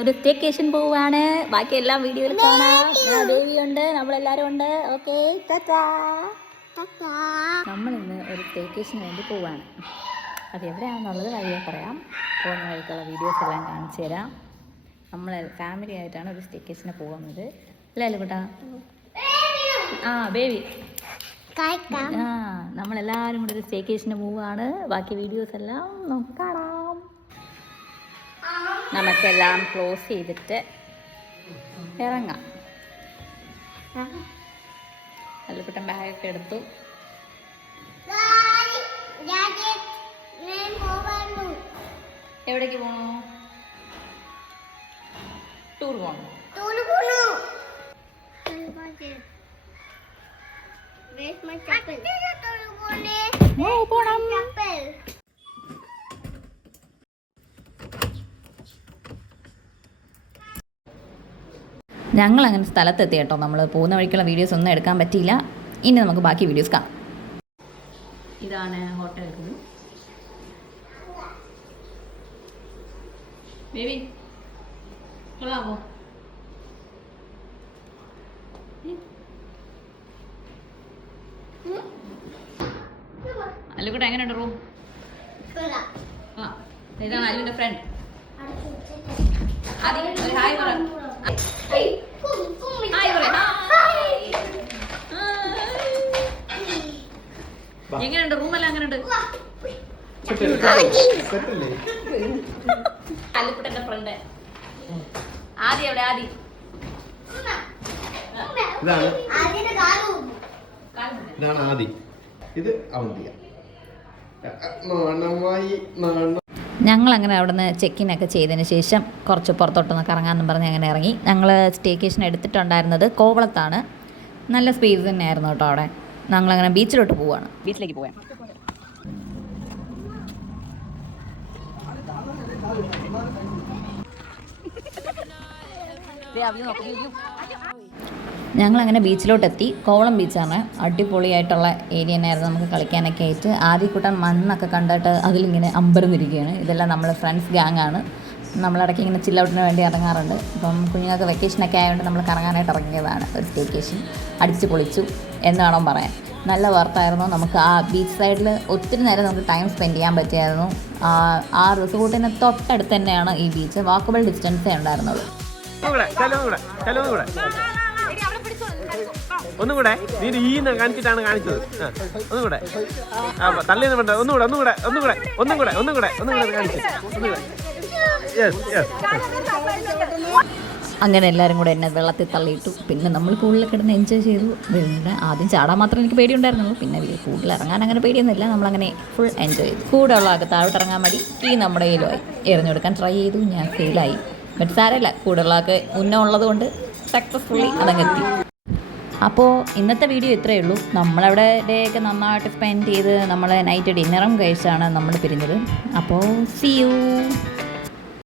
ഒരു സ്റ്റേക്കേഷൻ പോവാണ്. ബാക്കി എല്ലാ വീഡിയോയിൽ കാണാം. ദേവിയുണ്ട്, നമ്മളെല്ലാരും ഉണ്ട്. ഓക്കെ, നമ്മളിന്ന് ഒരു സ്റ്റേക്കേഷന് വേണ്ടി പോവാണ്. അത് എവിടെയാണെന്നുള്ളത് വഴിയെ പറയാം. പോകുന്ന വഴിക്കുള്ള വീഡിയോസ് എല്ലാം കാണിച്ചു തരാം. നമ്മൾ ഫാമിലി ആയിട്ടാണ് ഒരു സ്റ്റേക്കേഷന് പോകുന്നത്. അല്ലേ കൂട്ടാ? ആ ബേബി, നമ്മളെല്ലാവരും കൂടെ ഒരു സ്റ്റേക്കേഷന് പോവാണ്. ബാക്കി വീഡിയോസ് എല്ലാം നമുക്ക് കാണാം. നമുക്കെല്ലാം ക്ലോസ് ചെയ്തിട്ട് ഇറങ്ങാം. അല്ലുകുട്ടൻ ബാഗൊക്കെ എടുത്തു. എവിടേക്ക് പോണോ? ടൂർ പോണോ? ഞങ്ങൾ അങ്ങനെ സ്ഥലത്തെത്തി കേട്ടോ. നമ്മൾ പോകുന്ന വഴിക്കുള്ള വീഡിയോസ് ഒന്നും എടുക്കാൻ പറ്റിയില്ല. ഇനി നമുക്ക് ബാക്കി വീഡിയോസ് കാണാം. ഇതാണ് ഹോട്ടൽ റൂം. ബേബി കൊള്ളാമോ? അല്ലുകൂടെ എങ്ങനെയുണ്ട് റൂം? ഇതാണ് അല്ലുവിന്റെ ഫ്രണ്ട്. എങ്ങനെയുണ്ട് റൂമെല്ലാം? എങ്ങനെയുണ്ട്? അല്ലുക്കുട്ടന്റെ ഫ്രണ്ട് ആദി എവിടെ? ആദി ഇതാണ് ആദി, ഇത് അവന്തിക. ഞങ്ങൾ അങ്ങനെ അവിടെ നിന്ന് ചെക്കിനൊക്കെ ചെയ്തതിന് ശേഷം കുറച്ച് പുറത്തോട്ടൊന്ന് കറങ്ങാമെന്ന് പറഞ്ഞ് അങ്ങനെ ഇറങ്ങി. ഞങ്ങൾ സ്റ്റേക്കേഷൻ എടുത്തിട്ടുണ്ടായിരുന്നത് കോവളത്താണ്. നല്ല സ്പേസ് തന്നെയായിരുന്നു കേട്ടോ അവിടെ. ഞങ്ങളങ്ങനെ ബീച്ചിലോട്ട് പോവുകയാണ്. ബീച്ചിലേക്ക് പോവാം. ഞങ്ങളങ്ങനെ ബീച്ചിലോട്ടെത്തി. കോവളം ബീച്ചാണ്. അടിപൊളിയായിട്ടുള്ള ഏരിയ തന്നെയായിരുന്നു നമുക്ക് കളിക്കാനൊക്കെ ആയിട്ട്. ആദ്യക്കൂട്ടം മണ്ണൊക്കെ കണ്ടിട്ട് അതിലിങ്ങനെ അമ്പരന്നിരിക്കുകയാണ്. ഇതെല്ലാം നമ്മൾ ഫ്രണ്ട്സ് ഗ്യാങ്ങാണ്. നമ്മളിടയ്ക്ക് ഇങ്ങനെ ചില്ലൗട്ടിന് വേണ്ടി ഇറങ്ങാറുണ്ട്. ഇപ്പം കുഞ്ഞുങ്ങൾക്ക് വെക്കേഷനൊക്കെ ആയതുകൊണ്ട് നമ്മൾ കറങ്ങാനായിട്ട് ഇറങ്ങിയതാണ്. ഒരു സ്റ്റേക്കേഷൻ അടിച്ച് പൊളിച്ചു എന്ന് വേണം പറയാൻ. നല്ല വർത്തായിരുന്നു. നമുക്ക് ആ ബീച്ച് സൈഡിൽ ഒത്തിരി നേരം നമുക്ക് ടൈം സ്പെൻഡ് ചെയ്യാൻ പറ്റിയായിരുന്നു. ആ റിസോർട്ടിന് തൊട്ടടുത്ത് തന്നെയാണ് ഈ ബീച്ച്. വാക്കബിൾ ഡിസ്റ്റൻസേ ഉണ്ടായിരുന്നുള്ളൂ. ഒന്നുകൂടെ നീ ഈ കാണിച്ചിട്ടാണ് കാണിച്ചത്. ഒന്നുകൂടെ തള്ളിയെന്ന് വേണ്ട. ഒന്നുകൂടെ കാണിച്ചു. അങ്ങനെ എല്ലാവരും കൂടെ എന്നെ വെള്ളത്തിൽ തള്ളിയിട്ടു. പിന്നെ നമ്മൾ പൂളിൽ കിടന്ന് എൻജോയ് ചെയ്തു. പിന്നെ ആദ്യം ചാടാൻ മാത്രമേ എനിക്ക് പേടിയുണ്ടായിരുന്നുള്ളൂ. പിന്നെ പൂളിൽ ഇറങ്ങാൻ അങ്ങനെ പേടിയൊന്നുമില്ല. നമ്മളങ്ങനെ ഫുൾ എൻജോയ് ചെയ്തു. കൂടെ ഉള്ള ആൾക്ക് താഴോട്ട് ഇറങ്ങാൻ മതി. ഈ നമ്മുടെ കയ്യിലുമായി എറിഞ്ഞു കൊടുക്കാൻ ട്രൈ ചെയ്തു. ഞാൻ ഫെയിലായി. ബട്ട് സാരമില്ല, കൂടെ ഉള്ള ആൾക്ക് ഉന്നം ഉള്ളത് കൊണ്ട് സക്സസ്ഫുള്ളി അതങ്ങെത്തി. അപ്പോൾ ഇന്നത്തെ വീഡിയോ ഇത്രയേ ഉള്ളൂ. നമ്മളവിടെ ഡേയൊക്കെ നന്നായിട്ട് സ്പെൻഡ് ചെയ്ത് നമ്മൾ നൈറ്റ് ഡിന്നറും കഴിച്ചാണ് നമ്മൾ പിരിഞ്ഞത്. അപ്പോൾ സീ യു.